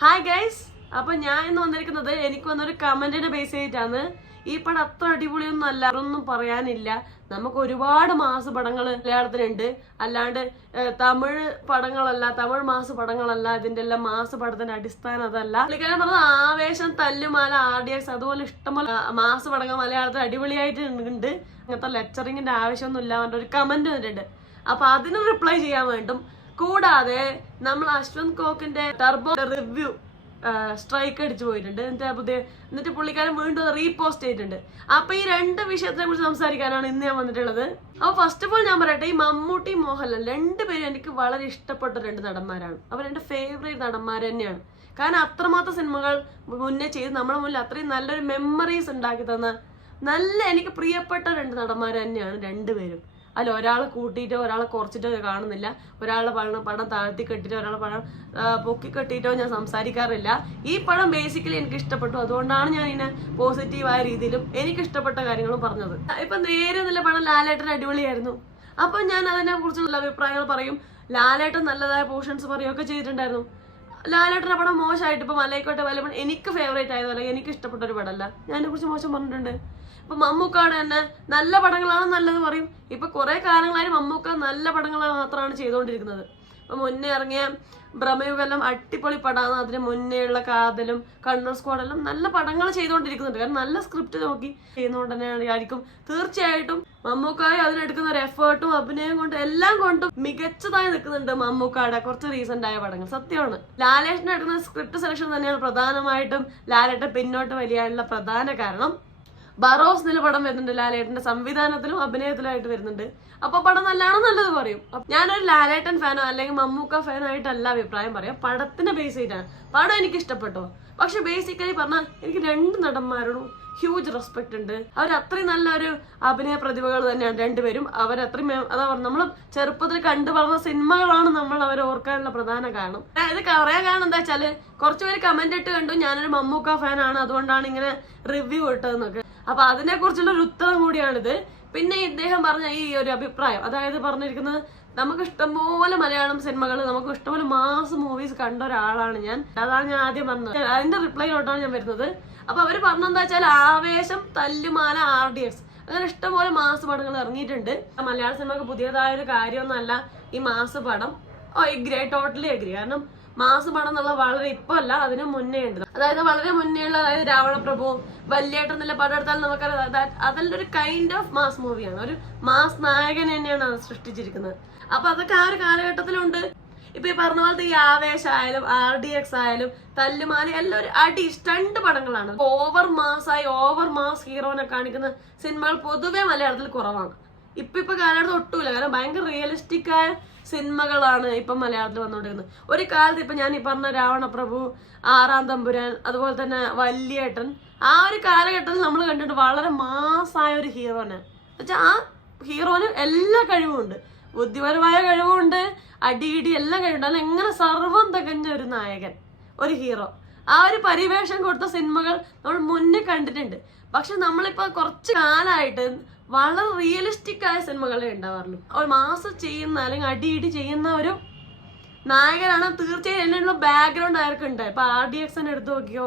Hi guys, അപ്പൊ ഞാൻ ഇന്ന് വന്നിരിക്കുന്നത് എനിക്ക് വന്നൊരു കമന്റിനെ ബേസ് ചെയ്തിട്ടാണ്. ഈ പടം അത്ര അടിപൊളിയൊന്നും അല്ല, അതൊന്നും പറയാനില്ല. നമുക്ക് ഒരുപാട് മാസ പടങ്ങൾ മലയാളത്തിലുണ്ട്, അല്ലാണ്ട് തമിഴ് പടങ്ങളല്ല, തമിഴ് മാസ പടങ്ങളല്ല. ഇതിന്റെ എല്ലാം മാസ പടത്തിന്റെ അടിസ്ഥാനം അതല്ല. പുള്ളിക്കാരൻ പറഞ്ഞത് ആവേശം, തല്ലുമാല, RDX അതുപോലെ ഇഷ്ടംപോലെ മാസ പടങ്ങൾ മലയാളത്തിൽ അടിപൊളിയായിട്ട് ഉണ്ട്. അങ്ങനത്തെ ലെക്ചറിങ്ങിന്റെ ആവശ്യമൊന്നും ഇല്ല പറഞ്ഞ ഒരു കമന്റ് വന്നിട്ടുണ്ട്. അപ്പൊ അതിന് റിപ്ലൈ ചെയ്യാൻ വേണ്ടും. കൂടാതെ നമ്മൾ അശ്വന്ത് കോക്കിന്റെ ടർബോ റിവ്യൂ സ്ട്രൈക്ക് അടിച്ചു പോയിട്ടുണ്ട്. എന്നിട്ട് പുള്ളിക്കാരൻ വീണ്ടും റീപോസ്റ്റ് ചെയ്തിട്ടുണ്ട്. അപ്പൊ ഈ രണ്ട് വിഷയത്തിനെ കുറിച്ച് സംസാരിക്കാനാണ് ഇന്ന് ഞാൻ വന്നിട്ടുള്ളത്. അപ്പൊ ഫസ്റ്റ് ഓഫ് ഓൾ ഞാൻ പറയട്ടെ, ഈ മമ്മൂട്ടി, മോഹൻലാൽ രണ്ടുപേരും എനിക്ക് വളരെ ഇഷ്ടപ്പെട്ട രണ്ട് നടന്മാരാണ്. അവർ എന്റെ ഫേവറേറ്റ് നടന്മാർ തന്നെയാണ്. കാരണം അത്രമാത്രം സിനിമകൾ മുന്നേ ചെയ്ത് നമ്മുടെ മുന്നിൽ അത്രയും നല്ലൊരു മെമ്മറീസ് ഉണ്ടാക്കി തന്ന എനിക്ക് പ്രിയപ്പെട്ട രണ്ട് നടന്മാർ തന്നെയാണ് രണ്ടുപേരും. അല്ല, ഒരാളെ കൂട്ടിയിട്ടോ ഒരാളെ കുറച്ചിട്ടോ കാണുന്നില്ല, ഒരാളെ പടം താഴ്ത്തി കെട്ടിട്ടോ ഒരാളെ പടം പൊക്കി കെട്ടിയിട്ടോ ഞാൻ സംസാരിക്കാറില്ല. ഈ പടം ബേസിക്കലി എനിക്ക് ഇഷ്ടപ്പെട്ടു, അതുകൊണ്ടാണ് ഞാൻ ഇതിനെ പോസിറ്റീവായ രീതിയിലും എനിക്ക് ഇഷ്ടപ്പെട്ട കാര്യങ്ങളും പറഞ്ഞത്. ഇപ്പൊ നേരെ നല്ല പടം ലാലേട്ടൻ അടിപൊളിയായിരുന്നു. അപ്പൊ ഞാൻ അതിനെ കുറിച്ചുള്ള അഭിപ്രായങ്ങൾ പറയും. ലാലേട്ടൻ നല്ലതായ പോർഷൻസ് പറയുകയൊക്കെ ചെയ്തിട്ടുണ്ടായിരുന്നു. ലാലേട്ടന്റെ പടം മോശമായിട്ട് ഇപ്പൊ മലൈക്കോട്ടെ വല്ലപ്പോ എനിക്ക് ഫേവറേറ്റ് ആയതോ അല്ലെങ്കിൽ എനിക്ക് ഇഷ്ടപ്പെട്ട ഒരു പടമല്ല, ഞാൻ അതിനെ കുറിച്ച് മോശം പറഞ്ഞിട്ടുണ്ട്. ഇപ്പൊ മമ്മൂക്കാട് തന്നെ നല്ല പടങ്ങളാണ് നല്ലത് പറയും. ഇപ്പൊ കുറെ കാലങ്ങളായി മമ്മൂക്ക നല്ല പടങ്ങൾ മാത്രമാണ് ചെയ്തുകൊണ്ടിരിക്കുന്നത്. ഇപ്പൊ മുന്നേ ഇറങ്ങിയ ഭ്രമയുഗെല്ലാം അടിപൊളി പടമാണ്. അതിന് മുന്നേ ഉള്ള കാതലും കണ്ണൂർ സ്ക്വാഡെല്ലാം നല്ല പടങ്ങൾ ചെയ്തുകൊണ്ടിരിക്കുന്നുണ്ട്. കാരണം നല്ല സ്ക്രിപ്റ്റ് നോക്കി ചെയ്യുന്നതുകൊണ്ട് തന്നെയാണ് ആയിരിക്കും തീർച്ചയായിട്ടും മമ്മൂക്കായി അതിനെടുക്കുന്ന ഒരു എഫേർട്ടും അഭിനയം കൊണ്ടും എല്ലാം കൊണ്ടും മികച്ചതായി നിൽക്കുന്നുണ്ട് മമ്മൂക്കാടെ കുറച്ച് റീസെന്റ് ആയ പടങ്ങൾ. സത്യമാണ്. ലാലേട്ടൻ എടുക്കുന്ന സ്ക്രിപ്റ്റ് സെലക്ഷൻ തന്നെയാണ് പ്രധാനമായിട്ടും ലാലേട്ടൻ പിന്നോട്ട് വലിയാനുള്ള പ്രധാന കാരണം. ബറോസ് നില പടം വരുന്നുണ്ട്, ലാലേട്ടന്റെ സംവിധാനത്തിലും അഭിനയത്തിലായിട്ട് വരുന്നുണ്ട്. അപ്പൊ പടം നല്ലതാണോ നല്ലത് പറയും. ഞാനൊരു ലാലേട്ടൻ ഫാനോ അല്ലെങ്കിൽ മമ്മൂക്ക ഫാനോ ആയിട്ടല്ല അഭിപ്രായം പറയാം, പടത്തിന്റെ ബേസ് ചെയ്തിട്ടാണ്. പടം എനിക്ക് ഇഷ്ടപ്പെട്ടോ, പക്ഷെ ബേസിക്കലി പറഞ്ഞാൽ എനിക്ക് രണ്ട് നടന്മാരോടും ഹ്യൂജ് റെസ്പെക്ട് ഉണ്ട്. അവർ അത്രയും നല്ലൊരു അഭിനയ പ്രതിഭകൾ തന്നെയാണ് രണ്ടുപേരും. അവരത്രയും അതാ നമ്മൾ ചെറുപ്പത്തിൽ കണ്ടു വളർന്ന സിനിമകളാണ് നമ്മൾ അവരെ ഓർക്കാനുള്ള പ്രധാന കാരണം. ഇത് പറയാൻ കാരണം എന്താ വെച്ചാല്, കുറച്ചുപേര് കമന്റ് ഇട്ട് കണ്ടു ഞാനൊരു മമ്മൂക്ക ഫാനാണ് അതുകൊണ്ടാണ് ഇങ്ങനെ റിവ്യൂ ഇട്ടതെന്നൊക്കെ. അപ്പൊ അതിനെ കുറിച്ചുള്ള ഒരു ഉത്തരം കൂടിയാണിത്. പിന്നെ ഇദ്ദേഹം പറഞ്ഞ ഈ ഒരു അഭിപ്രായം, അതായത് പറഞ്ഞിരിക്കുന്നത് നമുക്ക് ഇഷ്ടംപോലെ മലയാളം സിനിമകൾ, നമുക്ക് ഇഷ്ടംപോലെ മാസ് മൂവീസ് കണ്ട ഒരാളാണ് ഞാൻ. അതാണ് ഞാൻ ആദ്യം പറഞ്ഞത്. അതിന്റെ റിപ്ലൈയിലോട്ടാണ് ഞാൻ വരുന്നത്. അപ്പൊ അവര് പറഞ്ഞെന്താ വെച്ചാൽ ആവേശം, തല്ലുമാല, RDX അങ്ങനെ ഇഷ്ടംപോലെ മാസ് പടങ്ങൾ ഇറങ്ങിയിട്ടുണ്ട്. മലയാള സിനിമക്ക് പുതിയതായ ഒരു കാര്യമൊന്നുമല്ല ഈ മാസ് പടം. Totally agree. കാരണം മാസ് പടം എന്നുള്ള വളരെ ഇപ്പൊ അല്ല, അതിന് മുന്നേ ഉണ്ട്. അതായത് വളരെ മുന്നേ ഉള്ള, അതായത് രാവണപ്രഭു, വല്യേട്ടൻ എന്നുള്ള പടം എടുത്താൽ നമുക്കറിയാം അതെല്ലാം ഒരു കൈൻഡ് ഓഫ് മാസ് മൂവിയാണ്. ഒരു മാസ് നായകൻ തന്നെയാണ് അത് സൃഷ്ടിച്ചിരിക്കുന്നത്. അപ്പൊ അതൊക്കെ ആ ഒരു കാലഘട്ടത്തിലുണ്ട്. ഇപ്പൊ ഈ പറഞ്ഞ പോലത്തെ ഈ ആവേശം ആയാലും RDX ആയാലും തല്ലുമാല എല്ലാം ഒരു സ്റ്റണ്ട് പടങ്ങളാണ്. ഓവർ മാസ് ഹീറോനെ കാണിക്കുന്ന സിനിമകൾ പൊതുവെ മലയാളത്തിൽ കുറവാണ്. ഇപ്പൊ കാലഘട്ടത്തിൽ ഒട്ടുമില്ല. കാരണം ഭയങ്കര റിയലിസ്റ്റിക് ആയ സിനിമകളാണ് ഇപ്പൊ മലയാളത്തിൽ വന്നുകൊണ്ടിരിക്കുന്നത്. ഒരു കാലത്ത് ഇപ്പൊ ഞാൻ ഈ പറഞ്ഞ രാവണപ്രഭു, ആറാം തമ്പുരാൻ, അതുപോലെ തന്നെ വല്യേട്ടൻ, ആ ഒരു കാലഘട്ടത്തിൽ നമ്മൾ കണ്ടിട്ട് വളരെ മാസായ ഒരു ഹീറോനെ വെച്ചാൽ ആ ഹീറോന് എല്ലാ കഴിവുമുണ്ട്, ബുദ്ധിപരമായ കഴിവുണ്ട്, അടിയിടി എല്ലാം കഴിവുണ്ട്. അല്ല, എങ്ങനെ സർവം തികഞ്ഞ ഒരു നായകൻ, ഒരു ഹീറോ. ആ ഒരു പരിവേഷം കൊടുത്ത സിനിമകൾ നമ്മൾ മുന്നേ കണ്ടിട്ടുണ്ട്. പക്ഷെ നമ്മളിപ്പോ കുറച്ച് കാലമായിട്ട് വളരെ റിയലിസ്റ്റിക് ആയ സിനിമകളെ ഉണ്ടാവാറുള്ളൂ. ഒരു മാസം ചെയ്യുന്ന അല്ലെങ്കിൽ അടിയിടി ചെയ്യുന്ന ഒരു നായകനാണ് തീർച്ചയായും അതിനുള്ള ബാക്ക്ഗ്രൗണ്ട് ആർക്കുണ്ട്. ഇപ്പൊ RDX എടുത്തു നോക്കിയോ,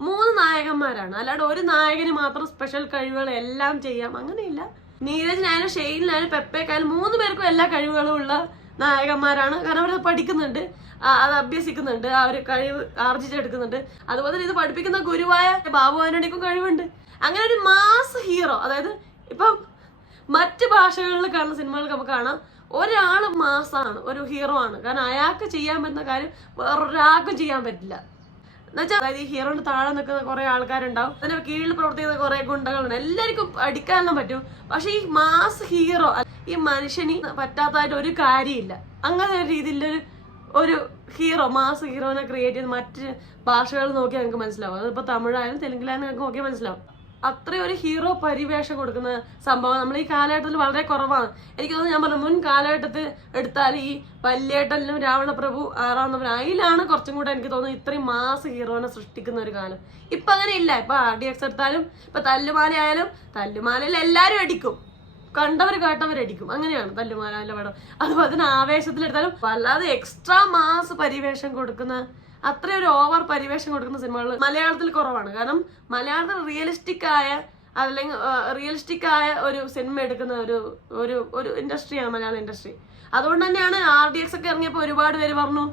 3 നായകന്മാരാണ്. അല്ലാണ്ട് ഒരു നായകന് മാത്രം സ്പെഷ്യൽ കഴിവുകൾ എല്ലാം ചെയ്യാം അങ്ങനെയില്ല. നീരജിനായാലും ഷെയ്നിലായാലും പെപ്പയ്ക്കായാലും 3 പേർക്കും എല്ലാ കഴിവുകളും ഉള്ള നായകന്മാരാണ്. കാരണം അവരത് പഠിക്കുന്നുണ്ട്, അത് അഭ്യസിക്കുന്നുണ്ട്, ആ ഒരു കഴിവ് ആർജിച്ചെടുക്കുന്നുണ്ട്. അതുപോലെ തന്നെ ഇത് പഠിപ്പിക്കുന്ന ഗുരുവായ ബാബു ആന്റണിക്കും കഴിവുണ്ട്. അങ്ങനെ ഒരു മാസ് ഹീറോ, അതായത് ഇപ്പം മറ്റ് ഭാഷകളിൽ കാണുന്ന സിനിമകൾക്ക് നമുക്ക് കാണാം ഒരാള് മാസാണ്, ഒരു ഹീറോ ആണ്. കാരണം അയാൾക്ക് ചെയ്യാൻ പറ്റുന്ന കാര്യം വേറൊരാൾക്കും ചെയ്യാൻ പറ്റില്ല. എന്നുവെച്ചാൽ അതായത് ഈ ഹീറോയുടെ താഴെ നിൽക്കുന്ന കുറെ ആൾക്കാരുണ്ടാവും, അതിന്റെ കീഴിൽ പ്രവർത്തിക്കുന്ന കുറെ ഗുണ്ടകളുണ്ട്. എല്ലാവർക്കും അടിക്കാനെല്ലാം പറ്റും. പക്ഷെ ഈ മാസ് ഹീറോ, ഈ മനുഷ്യന് പറ്റാത്തതായിട്ട് ഒരു കാര്യമില്ല. അങ്ങനെ ഒരു രീതിയിലൊരു ഒരു ഹീറോ, മാസ് ഹീറോനെ ക്രിയേറ്റ് ചെയ്ത് മറ്റ് ഭാഷകൾ നോക്കിയാൽ നിങ്ങൾക്ക് മനസ്സിലാവും. അതിപ്പോ തമിഴായാലും തെലുങ്കിലായാലും നിങ്ങൾക്ക് നോക്കിയാൽ മനസ്സിലാവും. അത്രയും ഒരു ഹീറോ പരിവേഷം കൊടുക്കുന്ന സംഭവം നമ്മൾ ഈ കാലഘട്ടത്തിൽ വളരെ കുറവാണ്. എനിക്ക് തോന്നുന്നു, ഞാൻ പറഞ്ഞു മുൻ കാലഘട്ടത്തിൽ എടുത്താൽ ഈ വല്യേട്ടനിലും രാവണപ്രഭു, ആറാം തമ്പുരാൻ, അതിലാണ് കുറച്ചും കൂടെ എനിക്ക് തോന്നുന്നു ഇത്രയും മാസ് ഹീറോനെ സൃഷ്ടിക്കുന്ന ഒരു കാലം. ഇപ്പൊ അങ്ങനെ ഇല്ല. ഇപ്പൊ RDX എടുത്താലും ഇപ്പൊ തല്ലുമാല ആയാലും തല്ലുമാലയിൽ എല്ലാരും അടിക്കും, കണ്ടവർ കേട്ടവരടിക്കും. അങ്ങനെയാണ് തല്ലുമാല പടം. അതുപോലെ തന്നെ ആവേശത്തിലെടുത്താലും വല്ലാതെ എക്സ്ട്രാ മാസ് പരിവേഷം കൊടുക്കുന്ന അത്രയൊരു ഓവർ പരിവേഷം കൊടുക്കുന്ന സിനിമകൾ മലയാളത്തിൽ കുറവാണ്. കാരണം മലയാളത്തിൽ റിയലിസ്റ്റിക് ആയ ഒരു സിനിമ എടുക്കുന്ന ഒരു ഇൻഡസ്ട്രിയാണ് മലയാളം ഇൻഡസ്ട്രി. അതുകൊണ്ട് തന്നെയാണ് RDX ഒക്കെ ഇറങ്ങിയപ്പോൾ ഒരുപാട് പേര് പറഞ്ഞു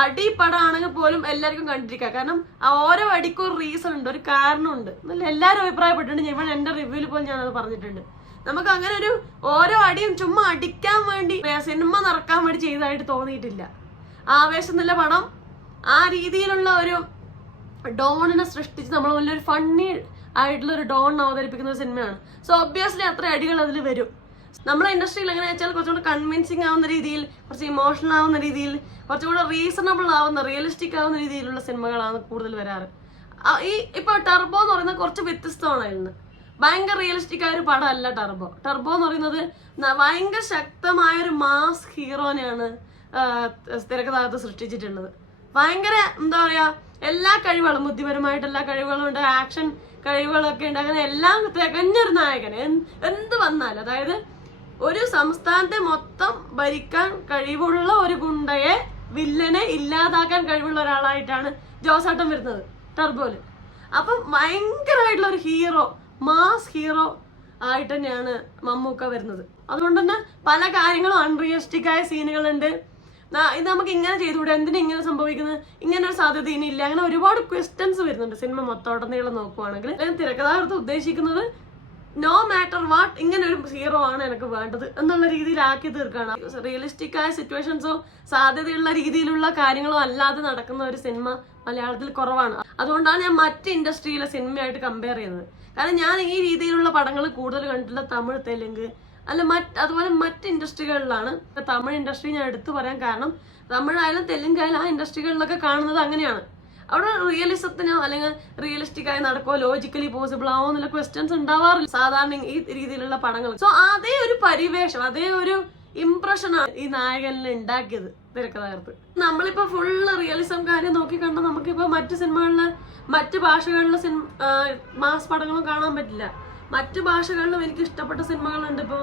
അടിപ്പടമാണെങ്കിൽ പോലും എല്ലാവർക്കും കണ്ടിരിക്കാം. കാരണം ആ ഓരോ അടിക്കും ഒരു റീസൺ ഉണ്ട്, ഒരു കാരണമുണ്ട് എന്നല്ല എല്ലാവരും അഭിപ്രായപ്പെട്ടിട്ടുണ്ട്. ഞാൻ എന്റെ റിവ്യൂവിൽ പോലും ഞാനത് പറഞ്ഞിട്ടുണ്ട്. നമുക്ക് അങ്ങനെ ഒരു ഓരോ അടിയും ചുമ്മാ അടിക്കാൻ വേണ്ടി സിനിമ നടക്കാൻ വേണ്ടി ചെയ്തതായിട്ട് തോന്നിയിട്ടില്ല. ആവേശം എന്നുള്ള പടം ആ രീതിയിലുള്ള ഒരു ഡോണിനെ സൃഷ്ടിച്ച് നമ്മൾ വലിയൊരു ഫണ്ണി ആയിട്ടുള്ള ഒരു ഡോൺ അവതരിപ്പിക്കുന്ന ഒരു സിനിമയാണ്. സോ ഒബ്വിയസ്ലി അത്ര അടികൾ അതിൽ വരും. നമ്മുടെ ഇൻഡസ്ട്രിയിൽ എങ്ങനെയാ വെച്ചാൽ കുറച്ചുകൂടെ കൺവിൻസിങ് ആവുന്ന രീതിയിൽ, കുറച്ച് ഇമോഷണൽ ആവുന്ന രീതിയിൽ, കുറച്ചുകൂടെ റീസണബിൾ ആവുന്ന റിയലിസ്റ്റിക് ആവുന്ന രീതിയിലുള്ള സിനിമകളാണ് കൂടുതൽ വരാറ്. ഇപ്പൊ ടർബോ എന്ന് പറയുന്നത് കുറച്ച് വ്യത്യസ്തമാണ് അതിൽ നിന്ന്. ഭയങ്കര റിയലിസ്റ്റിക് ആയ ഒരു പടമല്ല ടർബോ. ടർബോ എന്ന് പറയുന്നത് ഭയങ്കര ശക്തമായ ഒരു മാസ് ഹീറോനെയാണ് തിരക്കഥാകത്ത് സൃഷ്ടിച്ചിട്ടുള്ളത്. ഭയങ്കര എന്താ പറയാ, എല്ലാ കഴിവുകളും, ബുദ്ധിപരമായിട്ട് എല്ലാ കഴിവുകളും ഉണ്ട്, ആക്ഷൻ കഴിവുകളൊക്കെ ഉണ്ട്. അങ്ങനെ എല്ലാം തികഞ്ഞൊരു നായകൻ എന്ത് വന്നാലും, അതായത് ഒരു സംസ്ഥാനത്തെ മൊത്തം ഭരിക്കാൻ കഴിവുള്ള ഒരു ഗുണ്ടയെ, വില്ലനെ ഇല്ലാതാക്കാൻ കഴിവുള്ള ഒരാളായിട്ടാണ് ജോസേട്ടൻ വരുന്നത് ടർബോയില്. അപ്പം ഭയങ്കരമായിട്ടുള്ള ഒരു ഹീറോ, മാസ് ഹീറോ ആയിട്ട് തന്നെയാണ് മമ്മൂക്ക വരുന്നത്. അതുകൊണ്ട് തന്നെ പല കാര്യങ്ങളും അൺറിയലിസ്റ്റിക് ആയ സീനുകളുണ്ട്. ഇത് നമുക്ക് ഇങ്ങനെ ചെയ്തുകൂടെ, എന്തിനാ ഇങ്ങനെ സംഭവിക്കുന്നത്, ഇങ്ങനെ ഒരു സാധ്യത ഇനിയില്ല, അങ്ങനെ ഒരുപാട് ക്വസ്റ്റ്യൻസ് വരുന്നുണ്ട് സിനിമ മൊത്തോടനീളം നോക്കുവാണെങ്കിൽ. തിരക്കഥാകൃത്ത് ഉദ്ദേശിക്കുന്നത് നോ മാറ്റർ വാട്ട്, ഇങ്ങനെ ഒരു ഹീറോ ആണ് എനിക്ക് വേണ്ടത് എന്നുള്ള രീതിയിലാക്കി തീർക്കാണ്. റിയലിസ്റ്റിക് ആയ സിറ്റുവേഷൻസോ സാധ്യതയുള്ള രീതിയിലുള്ള കാര്യങ്ങളോ അല്ലാതെ നടക്കുന്ന ഒരു സിനിമ മലയാളത്തിൽ കുറവാണ്. അതുകൊണ്ടാണ് ഞാൻ മറ്റ് ഇൻഡസ്ട്രിയിലെ സിനിമയായിട്ട് കമ്പയർ ചെയ്യുന്നത്. കാരണം ഞാൻ ഈ രീതിയിലുള്ള പടങ്ങൾ കൂടുതൽ കണ്ടിട്ടുള്ള തമിഴ്, തെലുങ്ക് അതുപോലെ മറ്റ് ഇൻഡസ്ട്രികളിലാണ്. തമിഴ് ഇൻഡസ്ട്രി ഞാൻ എടുത്തു പറയാൻ കാരണം തമിഴായാലും തെലുങ്കായാലും ആ ഇൻഡസ്ട്രികളിലൊക്കെ കാണുന്നത് അങ്ങനെയാണ്. അവിടെ റിയലിസത്തിനോ അല്ലെങ്കിൽ റിയലിസ്റ്റിക് ആയി നടക്കോ, ലോജിക്കലി പോസിബിൾ ആവോ എന്നുള്ള ക്വസ്റ്റ്യൻസ് ഉണ്ടാവാറില്ല സാധാരണ ഈ രീതിയിലുള്ള പടങ്ങൾ. സോ അതേ ഒരു പരിവേഷം, അതേ ഒരു ഇംപ്രഷനാണ് ഈ നായകനിൽ ഉണ്ടാക്കിയത് തിരക്കഥാകൃത്ത്. നമ്മളിപ്പോ ഫുള്ള് റിയലിസം കാര്യം നോക്കിക്കണ്ട നമുക്കിപ്പോ മറ്റു സിനിമകളിലെ മറ്റു ഭാഷകളിലെ മാസ് പടങ്ങളും കാണാൻ പറ്റില്ല. മറ്റു ഭാഷകളിലും എനിക്ക് ഇഷ്ടപ്പെട്ട സിനിമകളുണ്ട്, ഇപ്പോൾ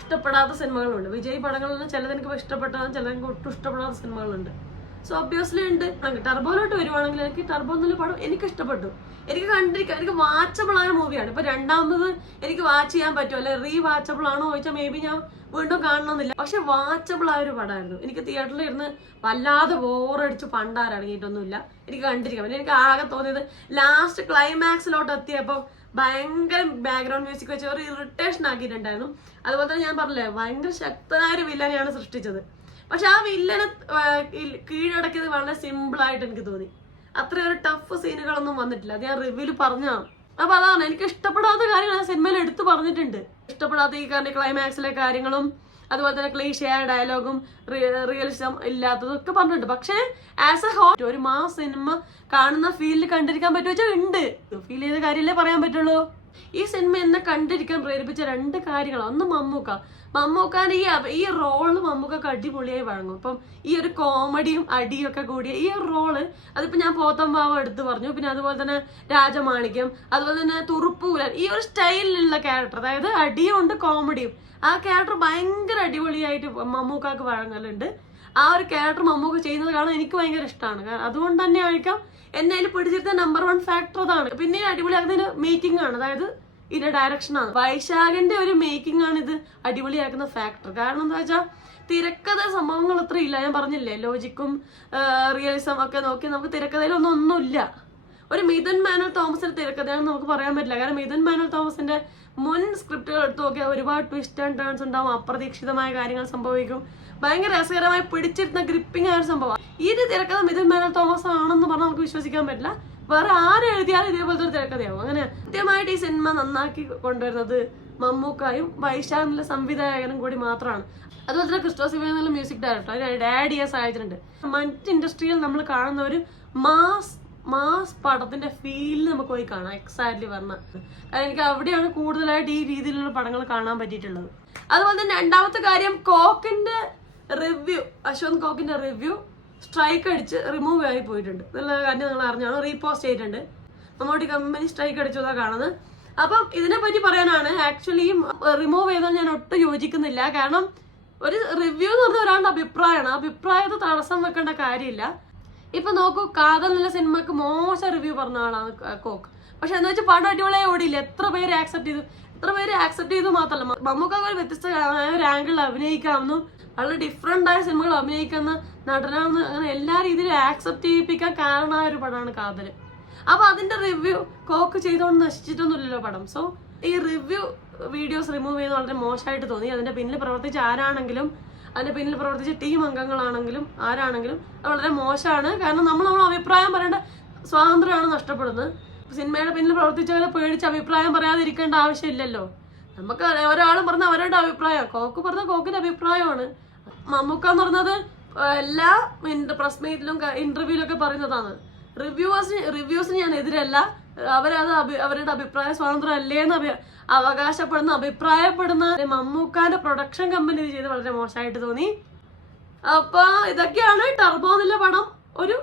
ഇഷ്ടപ്പെടാത്ത സിനിമകളുണ്ട്. വിജയ് പടങ്ങളിൽ ചിലത് എനിക്ക് ഇഷ്ടപ്പെട്ടതും ചിലത് ഒട്ടും ഇഷ്ടപ്പെടാത്ത സിനിമകളുണ്ട്. സോ ഒബ്വിയസ്ലി ഉണ്ട്. ടർബോയിലോട്ട് വരുവാണെങ്കിൽ എനിക്ക് ടർബോ എന്നുള്ള പടം എനിക്ക് ഇഷ്ടപ്പെട്ടു. എനിക്ക് കണ്ടിരിക്കാം, എനിക്ക് വാച്ചബിൾ ആയ മൂവിയാണ്. ഇപ്പൊ രണ്ടാമത് എനിക്ക് വാച്ച് ചെയ്യാൻ പറ്റുമോ അല്ലെ റീ വാച്ചബിൾ ആണോ ചോദിച്ചാൽ മേ ബി ഞാൻ വീണ്ടും കാണണമെന്നില്ല. പക്ഷെ വാച്ചബിൾ ആയ ഒരു പടമായിരുന്നു. എനിക്ക് തിയേറ്ററിൽ ഇരുന്ന് വല്ലാതെ ബോറടിച്ച് പണ്ടാരടങ്ങിയിട്ടൊന്നുമില്ല. എനിക്ക് കണ്ടിരിക്കാം. പിന്നെ എനിക്ക് ആകെ തോന്നിയത് ലാസ്റ്റ് ക്ലൈമാക്സിലോട്ട് എത്തിയപ്പോൾ ഭയങ്കര ബാക്ക്ഗ്രൗണ്ട് മ്യൂസിക് വെച്ച് ഒരു ഇറിറ്റേഷൻ ആക്കിയിട്ടുണ്ടായിരുന്നു. അതുപോലെ തന്നെ ഞാൻ പറഞ്ഞില്ലേ, ഭയങ്കര ശക്തനായ ഒരു വില്ലനെയാണ് സൃഷ്ടിച്ചത്. പക്ഷെ ആ വില്ലനെ കീഴടക്കിയത് വളരെ സിമ്പിൾ ആയിട്ട് എനിക്ക് തോന്നി. അത്രയൊരു ടഫ് സീനുകളൊന്നും വന്നിട്ടില്ല. അത് ഞാൻ റിവ്യൂല് പറഞ്ഞതാണ്. അപ്പൊ അതാണ് എനിക്ക് ഇഷ്ടപ്പെടാത്ത കാര്യങ്ങൾ ആ സിനിമയിൽ എടുത്തു പറഞ്ഞിട്ടുണ്ട്. ഇഷ്ടപ്പെടാത്ത ഈ കാരണം ക്ലൈമാക്സിലെ കാര്യങ്ങളും അതുപോലെ തന്നെ ക്ലീഷയായ ഡയലോഗും റിയലിസം ഇല്ലാത്തതും ഒക്കെ പറഞ്ഞിട്ടുണ്ട്. പക്ഷെ ആസ് എ ഹോൾ ഒരു മാസ് സിനിമ കാണുന്ന ഫീലിൽ കണ്ടിരിക്കാൻ പറ്റുമോ വെച്ചാൽ ഉണ്ട്. ഫീൽ ചെയ്ത കാര്യമല്ലേ പറയാൻ പറ്റുള്ളൂ. ഈ സിനിമ എന്നെ കണ്ടിരിക്കാൻ പ്രേരിപ്പിച്ച രണ്ട് കാര്യങ്ങളാണ്. ഒന്ന് മമ്മൂക്കാന്റെ ഈ റോള് മമ്മൂക്കൊക്കെ അടിപൊളിയായി വഴങ്ങും. ഇപ്പം ഈ ഒരു കോമഡിയും അടിയും ഒക്കെ കൂടിയ ഈ ഒരു റോള്, അതിപ്പോ ഞാൻ പോത്തമ്പാവ എടുത്തു പറഞ്ഞു, പിന്നെ അതുപോലെ തന്നെ രാജമാണിക്യം, അതുപോലെ തന്നെ തുറുപ്പൂരൻ, ഈ ഒരു സ്റ്റൈലിലുള്ള ക്യാരക്ടർ, അതായത് അടിയും ഉണ്ട് കോമഡിയും, ആ ക്യാരക്ടർ ഭയങ്കര അടിപൊളിയായിട്ട് മമ്മൂക്കാക്ക് വഴങ്ങലുണ്ട്. ആ ഒരു ക്യാരക്ടർ മമ്മൂക്ക ചെയ്യുന്നത് കാണാൻ എനിക്ക് ഭയങ്കര ഇഷ്ടമാണ്. അതുകൊണ്ട് തന്നെ ആയിരിക്കാം എന്നെ അതിൽ പിടിച്ചിരുന്ന നമ്പർ 1 ഫാക്ടർ അതാണ്. പിന്നെ അടിപൊളിയാക്കുന്നതിന്റെ മേക്കിംഗ് ആണ്, അതായത് ഇതിന്റെ ഡയറക്ഷനാണ്. വൈശാഖിന്റെ ഒരു മേക്കിംഗ് ആണ് ഇത് അടിപൊളിയാക്കുന്ന ഫാക്ടർ. കാരണം എന്താ വെച്ചാൽ തിരക്കഥ സംഭവങ്ങൾ അത്ര ഇല്ല. ഞാൻ പറഞ്ഞില്ലേ, ലോജിക്കും റിയലിസം ഒക്കെ നോക്കി നമുക്ക് തിരക്കഥയിലൊന്നുമില്ല. ഒരു മിഥുൻ മാനുവൽ തോമസിന്റെ തിരക്കഥയാണെന്ന് നമുക്ക് പറയാൻ പറ്റില്ല. കാരണം മിഥുൻ മാനുവൽ തോമസിന്റെ മുൻ സ്ക്രിപ്റ്റുകൾ എടുത്തു നോക്കിയാൽ ഒരുപാട് ട്വിസ്റ്റ് ആൻഡ് ടേൺസ് ഉണ്ടാവും, അപ്രതീക്ഷിതമായ കാര്യങ്ങൾ സംഭവിക്കും, ഭയങ്കര രസകരമായി പിടിച്ചിരുന്ന ഗ്രിപ്പിംഗ് ആയ ഒരു സംഭവം. ഈ ഒരു തിരക്കഥ മിഥുൻ മാനുവൽ തോമസ് ആണെന്ന് പറഞ്ഞാൽ നമുക്ക് വിശ്വസിക്കാൻ പറ്റില്ല. വേറെ ആരെഴുതിയാലും ഇതേപോലത്തെ ഒരു തിരക്കഥയാവും. അങ്ങനെ കൃത്യമായിട്ട് ഈ സിനിമ നന്നാക്കി കൊണ്ടുവരുന്നത് മമ്മൂക്കായും വൈശാഖിന്റെ സംവിധായകനും കൂടി മാത്രമാണ്. അതുപോലെ തന്നെ ക്രിസ്റ്റോസ് ഇവ എന്നുള്ള മ്യൂസിക് ഡയറക്ടർ ഡാഡിയെ സഹായിച്ചിട്ടുണ്ട്. മറ്റ് ഇൻഡസ്ട്രിയിൽ നമ്മൾ കാണുന്ന ഒരു മാസ് പടത്തിന്റെ ഫീൽ നമുക്ക് പോയി കാണാം. എക്സാക്ട്ലി പറഞ്ഞ കാരണം എനിക്ക് അവിടെയാണ് കൂടുതലായിട്ട് ഈ രീതിയിലുള്ള പടങ്ങൾ കാണാൻ പറ്റിയിട്ടുള്ളത്. അതുപോലെ തന്നെ രണ്ടാമത്തെ കാര്യം, കോക്കിന്റെ റിവ്യൂ, അശ്വന്ത് കോക്കിന്റെ റിവ്യൂ സ്ട്രൈക്ക് അടിച്ച് റിമൂവ് ആയി പോയിട്ടുണ്ട്. എന്നുള്ള കാര്യം നിങ്ങൾ അറിഞ്ഞാണ്, റീപോസ്റ്റ് ചെയ്തിട്ടുണ്ട്. നമ്മുടെ കമ്പനി സ്ട്രൈക്ക് അടിച്ചതാണ് കാണുന്നത്. അപ്പം ഇതിനെ പറ്റി പറയാനാണ്. ആക്ച്വലി റിമൂവ് ചെയ്താൽ ഞാൻ ഒട്ടും യോജിക്കുന്നില്ല. കാരണം ഒരു റിവ്യൂ എന്ന് പറഞ്ഞ ഒരാളുടെ അഭിപ്രായമാണ്. ആ അഭിപ്രായത്തെ തടസ്സം വെക്കേണ്ട കാര്യമില്ല. ഇപ്പൊ നോക്കൂ, കാതൽ എന്നുള്ള സിനിമക്ക് മോശം റിവ്യൂ പറഞ്ഞ ആളാണ് കോക്ക്. പക്ഷെ എന്ന് വെച്ചാൽ പടം അടിപൊളിയായി ഓടിയില്ല. എത്ര പേര് ആക്സെപ്റ്റ് ചെയ്തു മാത്രമല്ല, മമ്മൂക്ക ഒരു വ്യത്യസ്തമായ ഒരു ആംഗിളിൽ അഭിനയിക്കാമെന്നും വളരെ ഡിഫറെന്റ് ആയ സിനിമകൾ അഭിനയിക്കുന്ന നടനാണെന്ന് അങ്ങനെ എല്ലാ രീതിയിലും ആക്സെപ്റ്റ് ചെയ്യിപ്പിക്കാൻ കാരണമായ ഒരു പടമാണ് കാതൽ. അപ്പൊ അതിന്റെ റിവ്യൂ കോക്ക് ചെയ്തുകൊണ്ട് നശിച്ചിട്ടൊന്നുമില്ലല്ലോ പടം. സോ ഈ റിവ്യൂ വീഡിയോസ് റിമൂവ് ചെയ്യുന്നത് വളരെ മോശമായിട്ട് തോന്നി. അതിന്റെ പിന്നിൽ പ്രവർത്തിച്ച ആരാണെങ്കിലും, അതിന്റെ പിന്നിൽ പ്രവർത്തിച്ച ടീം അംഗങ്ങളാണെങ്കിലും ആരാണെങ്കിലും അത് വളരെ മോശമാണ്. കാരണം നമ്മളെ അഭിപ്രായം പറയേണ്ട സ്വാതന്ത്ര്യമാണ് നഷ്ടപ്പെടുന്നത്. സിനിമയുടെ പിന്നിൽ പ്രവർത്തിച്ചവരെ പേടിച്ച് അഭിപ്രായം പറയാതിരിക്കേണ്ട ആവശ്യമില്ലല്ലോ. നമുക്ക് ഒരാളും പറഞ്ഞ അവരുടെ അഭിപ്രായം, കോക്ക് പറഞ്ഞ കോക്കിന്റെ അഭിപ്രായമാണ്. മമ്മൂക്ക എന്ന് പറഞ്ഞത് എല്ലാ പ്രസ് മീറ്റിലും ഇന്റർവ്യൂലൊക്കെ പറയുന്നതാണ്. റിവ്യൂസിന് ഞാൻ എതിരല്ല. അവരുടെ അഭിപ്രായ സ്വാതന്ത്ര്യം അല്ലേന്ന് അഭിപ്രായപ്പെടുന്ന മമ്മൂക്കാന്റെ പ്രൊഡക്ഷൻ കമ്പനി ഇത് ചെയ്ത് വളരെ മോശമായിട്ട് തോന്നി. അപ്പൊ ഇതൊക്കെയാണ് ടർബോ എന്നുള്ള പടം. ഒരു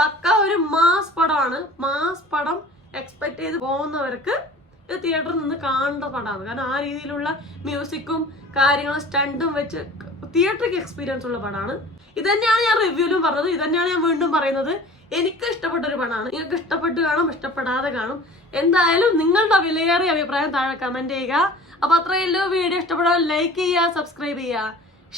പക്ക ഒരു മാസ് പടമാണ്. മാസ് പടം എക്സ്പെക്ട് ചെയ്ത് പോകുന്നവർക്ക് ഇത് തിയേറ്ററിൽ നിന്ന് കാണേണ്ട പടമാണ്. കാരണം ആ രീതിയിലുള്ള മ്യൂസിക്കും കാര്യങ്ങളും സ്റ്റണ്ടും വെച്ച് തിയേറ്ററിക്ക് എക്സ്പീരിയൻസ് ഉള്ള പടമാണ്. ഇത് തന്നെയാണ് ഞാൻ റിവ്യൂലും പറഞ്ഞത്, ഇത് തന്നെയാണ് ഞാൻ വീണ്ടും പറയുന്നത്. എനിക്ക് ഇഷ്ടപ്പെട്ട ഒരു പടമാണ്. നിങ്ങൾക്ക് ഇഷ്ടപ്പെട്ട് കാണും, ഇഷ്ടപ്പെടാതെ കാണും. എന്തായാലും നിങ്ങളുടെ വിലയേറിയ അഭിപ്രായം താഴെ കമന്റ് ചെയ്യുക. അപ്പൊ അത്രയല്ലോ. വീഡിയോ ഇഷ്ടപ്പെടാൻ ലൈക്ക് ചെയ്യുക, സബ്സ്ക്രൈബ് ചെയ്യുക,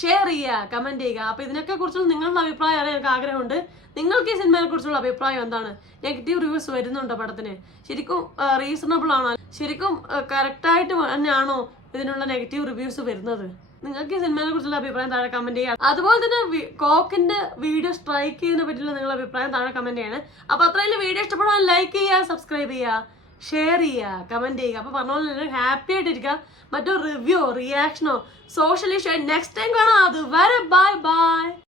ഷെയർ ചെയ്യുക, കമന്റ് ചെയ്യുക. അപ്പൊ ഇതിനൊക്കെ കുറിച്ചുള്ള നിങ്ങളുടെ അഭിപ്രായം അറിയാൻ എനിക്ക് ആഗ്രഹമുണ്ട്. നിങ്ങൾക്ക് ഈ സിനിമയെ കുറിച്ചുള്ള അഭിപ്രായം എന്താണ്? നെഗറ്റീവ് റിവ്യൂസ് വരുന്നുണ്ടോ പടത്തിന്? ശരിക്കും റീസണബിൾ ആണോ? ശരിക്കും കറക്റ്റ് ആയിട്ട് തന്നെയാണോ ഇതിനുള്ള നെഗറ്റീവ് റിവ്യൂസ് വരുന്നത്? നിങ്ങൾക്ക് ഈ സിനിമയെ കുറിച്ചുള്ള അഭിപ്രായം താഴെ കമന്റ് ചെയ്യുക. അതുപോലെ തന്നെ കോക്കിന്റെ വീഡിയോ സ്ട്രൈക്ക് ചെയ്യുന്നതിനെ പറ്റിയുള്ള നിങ്ങളുടെ അഭിപ്രായം താഴെ കമന്റ് ചെയ്യണം. അപ്പൊ അത്രയും വീഡിയോ ഇഷ്ടപ്പെടാൻ ലൈക്ക് ചെയ്യുക, സബ്സ്ക്രൈബ് ചെയ്യുക, ഷെയർ ചെയ്യുക, കമന്റ് ചെയ്യുക. അപ്പൊ പറഞ്ഞ പോലെ ഹാപ്പി ആയിട്ടിരിക്കുക. മറ്റൊരു റിവ്യോ, റിയാക്ഷനോ, സോഷ്യൽ ഇഷ്യൂ നെക്സ്റ്റ് ടൈം കാണാം. അതുവരെ ബൈ ബൈ.